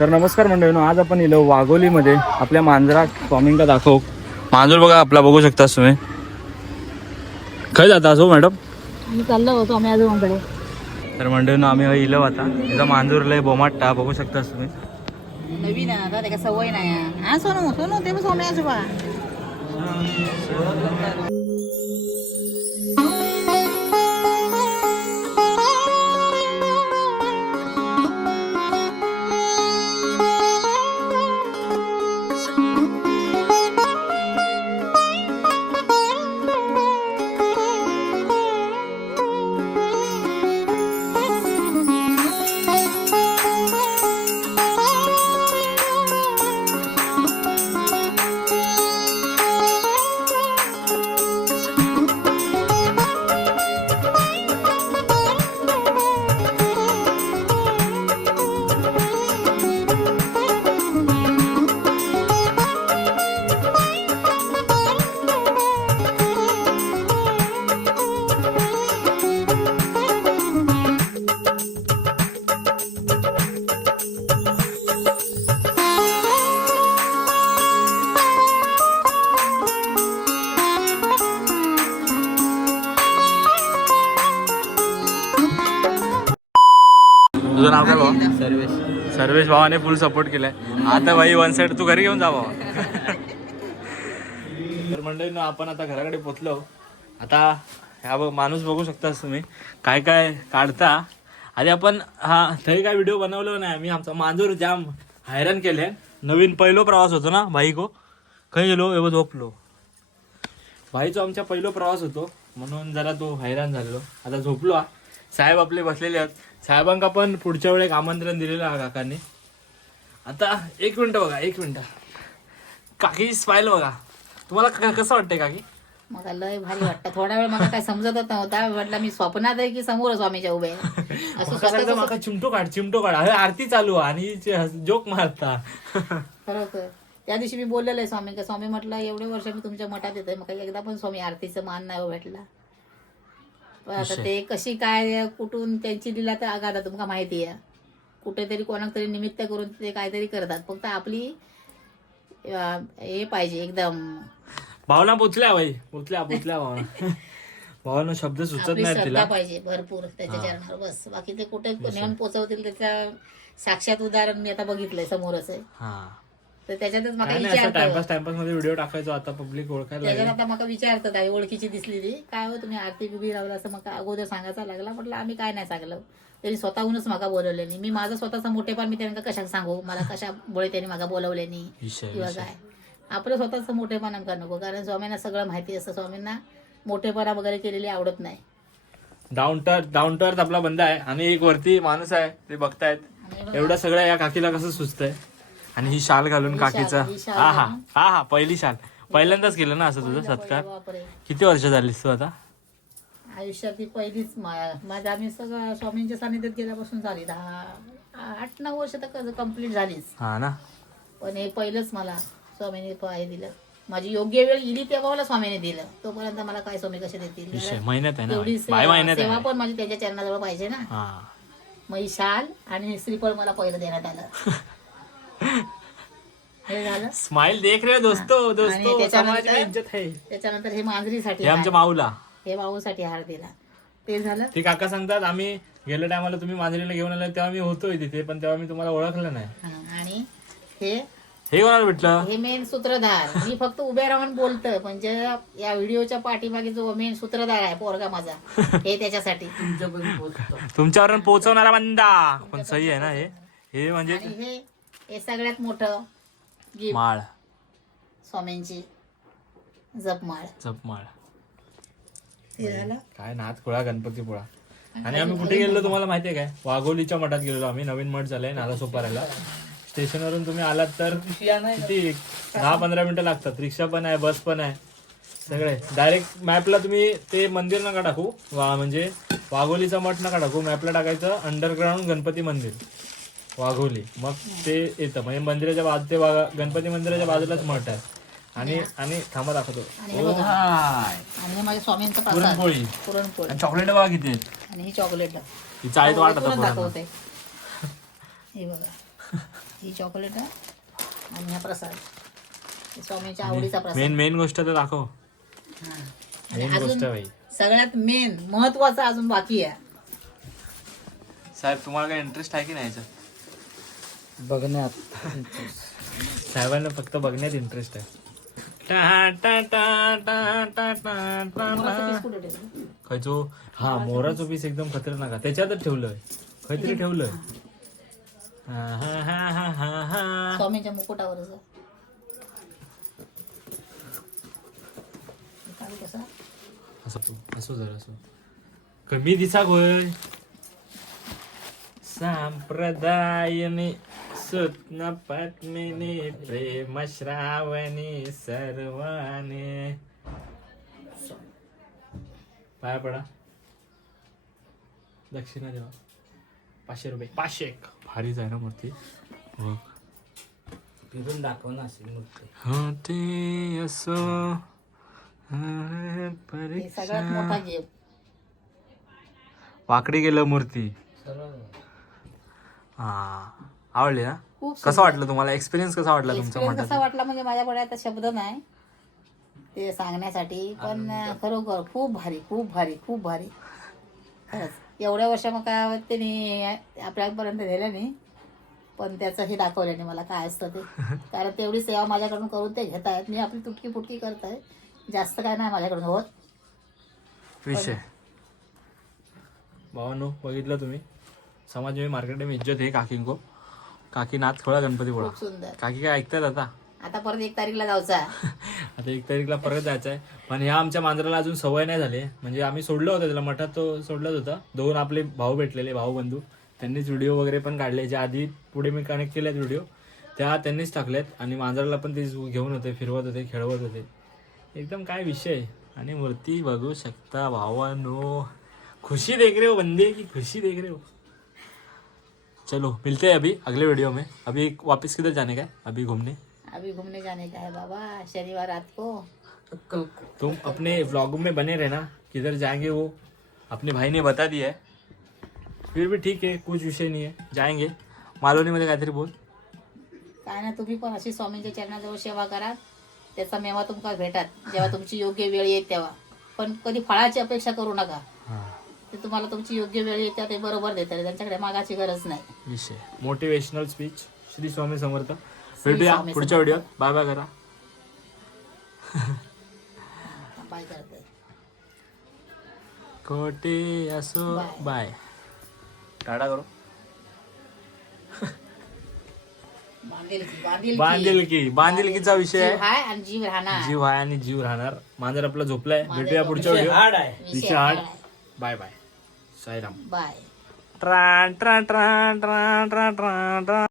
तर नमस्कार मंडळीनो, आज आपण इलो वाघोलीमध्ये आपल्या मांजरा स्वामींका दाखव. मांजूर बघा आपला, बघू शकता तुम्ही. खय जाता असो मॅडम? मी चाललो होतो आम्ही आजोबांकडे. तर मंडळीनो आम्ही इलो आता तिचा मांजूर लय बोमाटा, बघू शकता तुम्ही. नवीन आहे आता, त्याला सवय नाही. हा सोनू सोनू ते पण स्वामी आजोबा. तुझं नाव काय भाऊ? सर्वेश. सर्वेश भावाने फुल सपोर्ट केलाय. आता भाई वन साइड तू घरी घेऊन जा भावा. तर मंडळींनो आपण आता घराकडे पोचलो. आता ह्या माणूस बघू शकता तुम्ही काय काय काढता. आधी आपण हा थंय काय व्हिडिओ बनवलो नाही आम्ही. आमचा मांजूर जाम हैराण केले. नवीन पहिलो प्रवास होतो ना भाई को. खंय गेलो एवढं झोपलो. भाईचा आमचा पहिलो प्रवास होतो म्हणून जरा तो हैराण झालेलो. आता झोपलो. साहेब आपले बसलेले आहेत. साहेबांका पण पुढच्या वेळेस आमंत्रण दिलेलं आहे काकांनी. आता एक मिनिट बघा, एक मिनिट. काकी स्माईल बघा. तुम्हाला कसं वाटतंय काकी? मला लय भारी वाटतं. थोडा वेळ मला काय समजतच नव्हता. म्हटलं मी स्वप्नात आहे की समोर स्वामीच्या उभे आहे. असं स्वतःच माका चिमटो काढ, चिमटो काढ. अरे आरती चालू आणि जोक मारता. खरोखर त्या दिवशी मी बोललेलं आहे स्वामी का. स्वामी म्हटलं एवढे वर्ष मी तुमच्या मठात येते, मग एकदा पण स्वामी आरतीचं मान नाही भेटला. पण आता ते कशी काय कुठून त्यांची दिला तर आगादा तुमका माहिती आहे. कुठेतरी कोणाक तरी निमित्त करून ते काहीतरी करतात. फक्त आपली हे पाहिजे एकदम. भावना पोचल्या भाई, पोचल्या भावना. भावना शब्द सुचत आपली नाही श्रद्धा तिला. पाहिजे भरपूर त्याच्या चरणावर, बस. बाकी ते कुठे नेऊन पोचवतील त्याच्या साक्षात उदाहरण मी आता बघितलंय समोरच आहे. तर त्याच्यातच मला विचारतो, टाइमपास मध्ये व्हिडिओ टाकायचो. आता पब्लिक ओळखायला त्याच्यात आता मला विचारतात आहे ओळखीची दिसलेली काय हो तुम्ही आरती उभी राहिला असं मग अगोदर सांगायचा लागला. म्हटलं आम्ही काय नाही सांगलं. त्यांनी स्वतःहूनच मागा बोलवले नाही. मी माझं स्वतःचा मोठेपण मी त्यांना कशा सांगू, मला कशामुळे त्यांनी मागा बोलवले नाही किंवा काय. आपलं स्वतःचं मोठेपण आमका नको, कारण स्वामींना सगळं माहिती असतं. स्वामींना मोठेपणा वगैरे केलेली आवडत नाही. डाऊन टू अर्थ आपला बंदा आहे. आणि एक वरती माणूस आहे ते बघतायत. एवढं सगळं या काकीला कसं सुचतंय. आणि ही शाल घालून काकीचा. हा हा हा हा पहिली शाल. पहिल्यांदाच केलं ना असं तुझं सत्कार. बापरे, किती वर्ष झालीस तू आता? आयुष्यात ती पहिलीच माझ्या आम्ही सगळं स्वामींच्या सानिध्यात गेल्यापासून झाली 8-9 वर्ष तर कम्प्लीट झालीच. हा ना. पण हे पहिलंच मला स्वामीने पाय दिलं. माझी योग्य वेळ गेली तेव्हा मला स्वामीने दिलं. तोपर्यंत मला काय स्वामी कसे देतील. महिन्यात आहे तेवढी ना. सेवा पण माझी त्याच्या चरणाजवळ पाहिजे ना. मग ही शाल आणि श्रीफळ मला पहिलं देण्यात आलं. हे झालं. स्माइल देख रे दोस्तो. त्याच्यानंतर हे मांजरीसाठी आमच्या माऊला, हे भाऊसाठी हार दिला. ते झालं. ते काका सांगतात आम्ही गेल्या टायमाला तुम्ही मांजरीला घेऊन आले तेव्हा मी होतोय तिथे, पण तेव्हा मी तुम्हाला ओळखलं नाही. आणि हे कोणाला भेटलं? हे मेन सूत्रधार. मी फक्त उभे राहून बोलतोय, म्हणजे या व्हिडिओच्या पाठीमागे जो मेन सूत्रधार आहे पोरगा माझा, हे त्याच्यासाठी तुमच्यावर पोहोचवणारा बंदा. पण सही आहे ना हे म्हणजे. हे सगळ्यात मोठं गिफ्ट, माळ, स्वामींची जपमाळ. ते झालं. काय नाथ पोळा, गणपती पोळा. आणि आम्ही कुठे गेलो तुम्हाला माहितीये काय? वाघोलीच्या मठात गेलो आम्ही. नवीन मठ झालंय नालासोपाऱ्याला. स्टेशनवरून तुम्ही आलात तर किती 10-15 मिनिटं लागतात. रिक्षा पण आहे, बस पण आहे, सगळे. डायरेक्ट मॅपला तुम्ही ते मंदिर नका टाकू, म्हणजे वाघोलीचा मठ नका टाकू. मॅपला टाकायचं अंडरग्राऊंड गणपती मंदिर वाघोली, मग ते येतं. म्हणजे मंदिराच्या बाजू, ते गणपती मंदिराच्या बाजूलाच मठ आहे. आणि थांबा दाखवतो. आणि माझ्या स्वामींचा पुरणपोळी, चॉकलेट बघा किती आहेत. आणि ही चॉकलेट ही चाळीत वाटत दाखवते. हे बघा ही चॉकलेट आहे आणि हा प्रसाद हे स्वामींच्या आवडीचा प्रसाद. मेन गोष्ट तर दाखव. हा. आणि मेन गोष्ट अजून भाई. सगळ्यात मेन महत्वाचं अजून बाकी आहे. साहेब तुम्हाला काय इंटरेस्ट आहे की नाही याच्यात? बघण्यात साहेबांना फक्त बघण्यात इंटरेस्ट आहे. टा टा टा टा टा टा टा मोराचं टा. पीस कुठे ठेवलं? खायचो. हा मोराचं पीस एकदम खतरनाक आहे. त्याच्यातच ठेवलंय काहीतरी ठेवलंय. हा हा हा हा हा हा. स्वामींच्या मुकुटावरच कसा असं तू असो जरा असो कमी दिसा गोय. संप्रदायने स्वप्न पद्मिनी प्रेम श्रावणी सर्वाने. पाया पडा. दक्षिणा देवा. 500 रुपये. 500 भारीच आहे ना मूर्ती. हो. फिरून दाखव ना अशी मूर्ती. होते असो हे सगळ्यात मोठा गिफ्ट. वाकडी गेलं मूर्ती. सरळ हा आवडली ना? खूप कसं वाटलं तुम्हाला? एक्सपिरियन्स कसा वाटला तुमचा एक्सपिरियन्स मठात? कसा वाटला म्हणजे माझ्याकडे आता शब्द नाही ते सांगण्यासाठी, पण खरोखर खूप भारी खूप भारी खूप भारी खरंच. एवढ्या वर्ष मग काय त्यांनी आपल्यापर्यंत दिलं नाही, पण त्याचं हे दाखवलं नाही मला काय असतं ते. कारण तेवढी सेवा माझ्याकडून करून ते घेत आहेत. मी आपली तुटकी फुटकी करत आहे, जास्त काय नाही माझ्याकडून होत. विषय भावानो बघितलं तुम्ही. समाज में मार्केट में इज्जत है काकी को. काकी नाथ थोडा गणपती बोला. खूप सुंदर. काकी काय ऐकतात आता? आता परत 1 तारीखला जायचं आहे. आता 1 तारीखला परत जायचं आहे. पण ह्या आमच्या मांजराला अजून सवय नाही झाली. म्हणजे आम्ही सोडलं होतं त्याला मठात, तो सोडलंच होता. 2 आपले भाऊ भेटलेले, भाऊ बंधू, त्यांनीच व्हिडिओ वगैरे पण काढले. ज्या आधी पुढे मी कनेक्ट केलेत व्हिडिओ त्या त्यांनीच टाकलेत. आणि मांजराला पण ते घेऊन होते, फिरवत होते, खेळवत होते. एकदम काय विषय. आणि मूर्ती बघू शकता भावानो. खुशी देख रहे हो बंदे की खुशी देख रहे हो. चलो मिलते हैं अभी अगले वीडियो में. अभी वापस किधर जाने का है? अभी घूमने. अभी घूमने जाने का है बाबा, शनिवार रात को. अक्कल तुम अपने व्लॉग में बने रहना. किधर जाएंगे वो अपने भाई ने बता दिया है. फिर भी ठीक है, कुछ विषय नहीं है, जाएंगे. मालवणी मध्ये काहीतरी बोल. काय ना, तुम्ही पण अशी स्वामींच्या चरणाजवळ सेवा करा. त्याचा मेवा तुमका भेटत जेव्हा तुमची योग्य वेळ येईल तेव्हा. पण कधी फळाची अपेक्षा करू नका. ते तुम्हाला तुमची योग्य वेळ येते ते बरोबर देतात. त्यांच्याकडे मागाची गरज नाही. विषय मोटिवेशनल स्पीच श्री स्वामी समर्थ. भेटूया स्वामी पुढच्या व्हिडिओत. बाय बाय करा. बाय करते. कोटे असो. बाय. बाय. टाटा करो. बांधिलकीचा विषय आहे. जीव हाय आणि जीव राहणार. जीव आहे आणि जीव राहणार. मांजर आपला झोपलाय. भेटूया पुढच्या विषय व्हिडिओ. हार्ड आहे. विषय hard. Bye bye. Sairam. Bye. ट्रान ट्रान ट्रान ट्रान ट्रान ट्रान ट्रान.